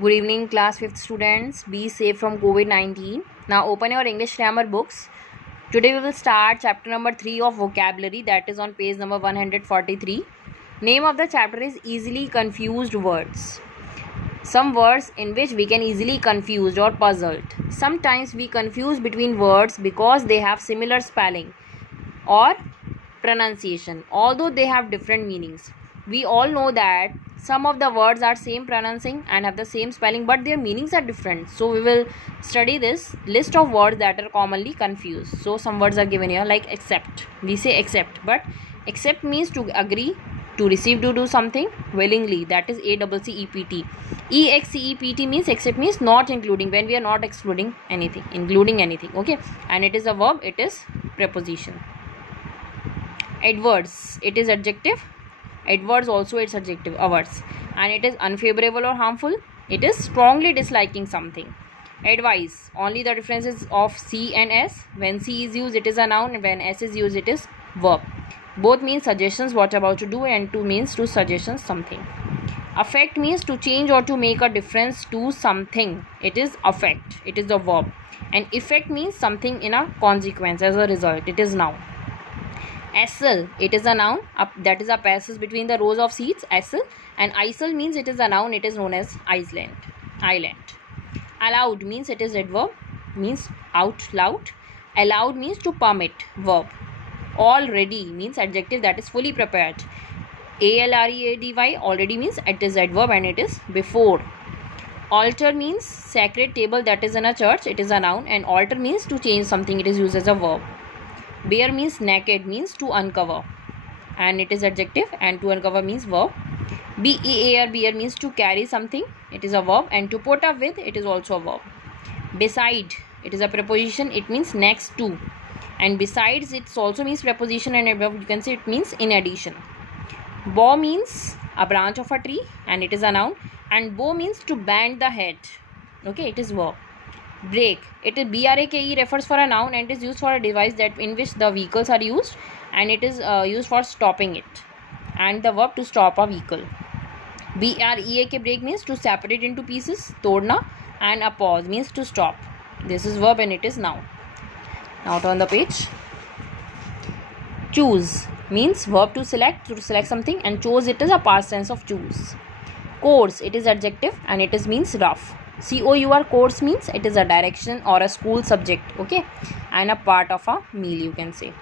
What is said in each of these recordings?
Good evening, class 5th students. Be safe from COVID-19. Now open your English grammar books. Today we will start chapter number 3 of vocabulary, that is on page number 143. Name of the chapter is easily confused words. Some words in which we can easily confused or puzzled. Sometimes we confuse between words because they have similar spelling or pronunciation, although they have different meanings. We all know that some of the words are same pronouncing and have the same spelling, but their meanings are different. So we will study this list of words that are commonly confused. So some words are given here, like accept. We say accept, but accept means to agree, to receive, to do something willingly, that is ACCEPT. EXCEPT means accept means not including, when we are not excluding anything, including anything. Okay, and it is a verb, it is preposition. Adverse, it is adjective. Adverse also it's adjective, averse. And it is unfavorable or harmful, it is strongly disliking something. Advice, only the differences of C and S. When C is used it is a noun, and when S is used it is verb. Both mean suggestions, what about to do, and to means to suggestions something. Affect means to change or to make a difference to something, it is affect, it is a verb. And effect means something in a consequence, as a result, it is noun. Isle, it is a noun, that is a passage between the rows of seats, isle. And isle means it is a noun, it is known as Iceland, island. Allowed means it is adverb, means out loud. Allowed means to permit, verb. Already means adjective, that is fully prepared. ALREADY, already means it is adverb and it is before. Altar means sacred table, that is in a church, it is a noun. And alter means to change something, it is used as a verb. Bare means naked, means to uncover, and it is adjective, and to uncover means verb. BEAR, bear means to carry something, it is a verb. And to put up with, it is also a verb. Beside, it is a preposition, it means next to. And besides, it also means preposition and above, you can say it means in addition. Bow means a branch of a tree, and it is a noun. And bow means to bend the head, okay, it is verb. Brake, it is BRAKE, refers for a noun and it is used for a device that in which the vehicles are used, and it is used for stopping it. And the verb to stop a vehicle. BREAK, break means to separate into pieces, todna. And a pause means to stop. This is verb and it is noun. Now turn the page. Choose means verb to select something, and chose, it is a past tense of choose. Course, it is adjective and it is means rough. COUR, course means it is a direction or a school subject, okay, and a part of a meal, you can say.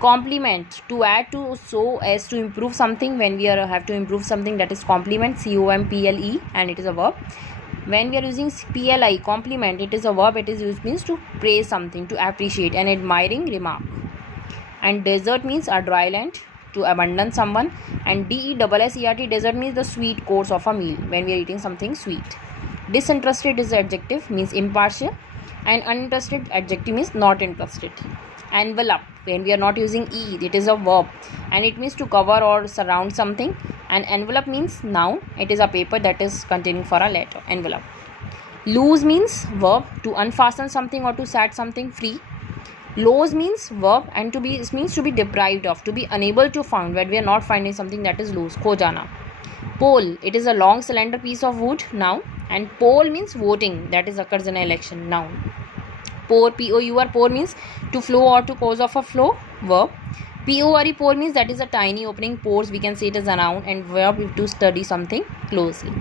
Compliment, to add to, so as to improve something. When we have to improve something, that is compliment, COMPLE, and it is a verb. When we are using PLI, compliment, it is a verb, it is used means to praise something, to appreciate, an admiring remark. And desert means a dry land, to abandon someone. And DESSERT, desert means the sweet course of a meal, when we are eating something sweet. Disinterested is adjective, means impartial. And uninterested, adjective, means not interested. Envelope, when we are not using E, it is a verb and it means to cover or surround something. And envelope means noun, it is a paper that is containing for a letter, envelope. Loose means verb, to unfasten something or to set something free. Lose means verb, and to be means to be deprived of, to be unable to find, when we are not finding something, that is lose, kho jana. Poll, it is a long slender piece of wood, noun. And poll means voting, that is occurs in an election, noun. Pour, POUR, pour means to flow or to cause of a flow, verb. PORE, pour means that is a tiny opening, pores, we can say it as a noun. And verb to study something closely.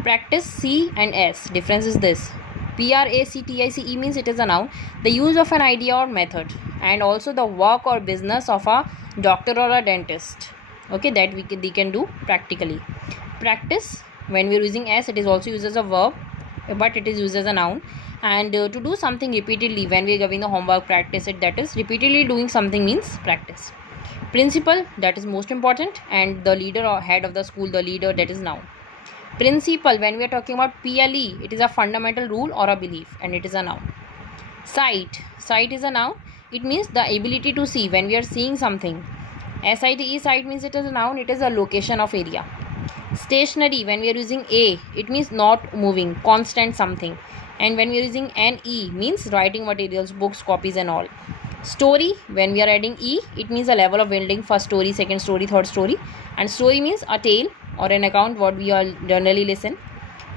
Practice, C and S, difference is this. PRACTICE means it is a noun, the use of an idea or method, and also the work or business of a doctor or a dentist, okay, that they can do practically. Practice, when we are using S, it is also used as a verb, but it is used as a noun. And to do something repeatedly, when we are giving the homework, practice it, that is repeatedly doing something means practice. Principal, that is most important, and the leader or head of the school, the leader, that is noun. Principle, when we are talking about PLE, it is a fundamental rule or a belief, and it is a noun. Sight, sight is a noun, it means the ability to see, when we are seeing something. SITE, sight means it is a noun, it is a location of area. Stationary, when we are using A, it means not moving, constant something. And when we are using NE, means writing materials, books, copies and all. Story, when we are adding E, it means a level of building, first story, second story, third story. And story means a tale or an account, what we all generally listen.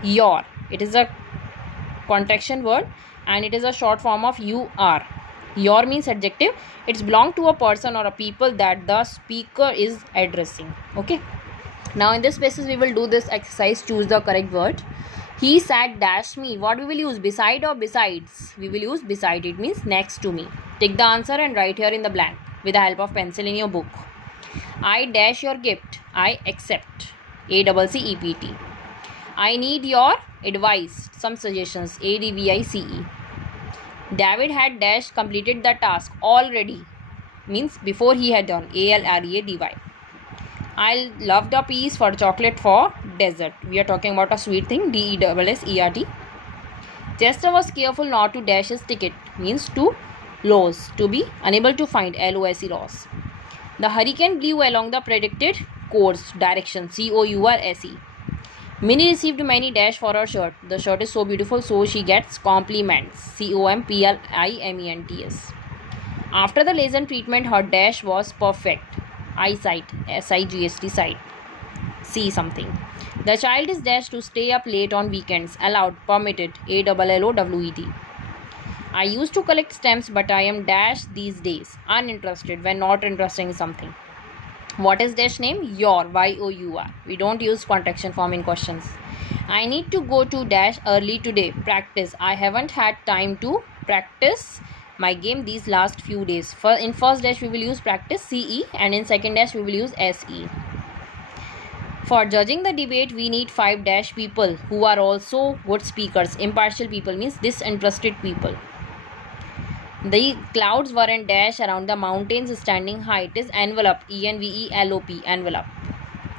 Your. It is a contraction word and it is a short form of you are. Your means adjective. It's belong to a person or a people that the speaker is addressing. Okay. Now in this basis we will do this exercise. Choose the correct word. He sat dash me. What we will use? Beside or besides? We will use beside. It means next to me. Take the answer and write here in the blank with the help of pencil in your book. I dash your gift. I accept. ACCEPT. I need your advice. Some suggestions. ADVICE. David had dash completed the task already. Means before he had done. ALREADY. I loved a piece for chocolate for dessert. We are talking about a sweet thing. DESSERT. Chester was careful not to dash his ticket. Means to lose. To be unable to find. LOSE loss. The hurricane blew along the predicted course. Direction. COURSE. Minnie received many dash for her shirt. The shirt is so beautiful, so she gets compliments. COMPLIMENTS. After the laser treatment, her dash was perfect. Eyesight. SIGST sight. See something. The child is dashed to stay up late on weekends. Allowed. Permitted. ALLOWED. I used to collect stamps, but I am dash these days. Uninterested when not interested in something. What is dash name? Your. YOUR. We don't use contraction form in questions. I need to go to dash early today. Practice. I haven't had time to practice my game these last few days. In first dash we will use practice CE and in second dash we will use SE. For judging the debate we need 5 dash people who are also good speakers. Impartial people means disinterested people. The clouds were in dash around the mountains standing high. It is envelope. ENVELOP. Envelope.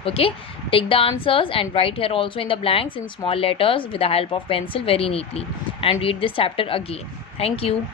Okay. Take the answers and write here also in the blanks in small letters with the help of pencil very neatly. And read this chapter again. Thank you.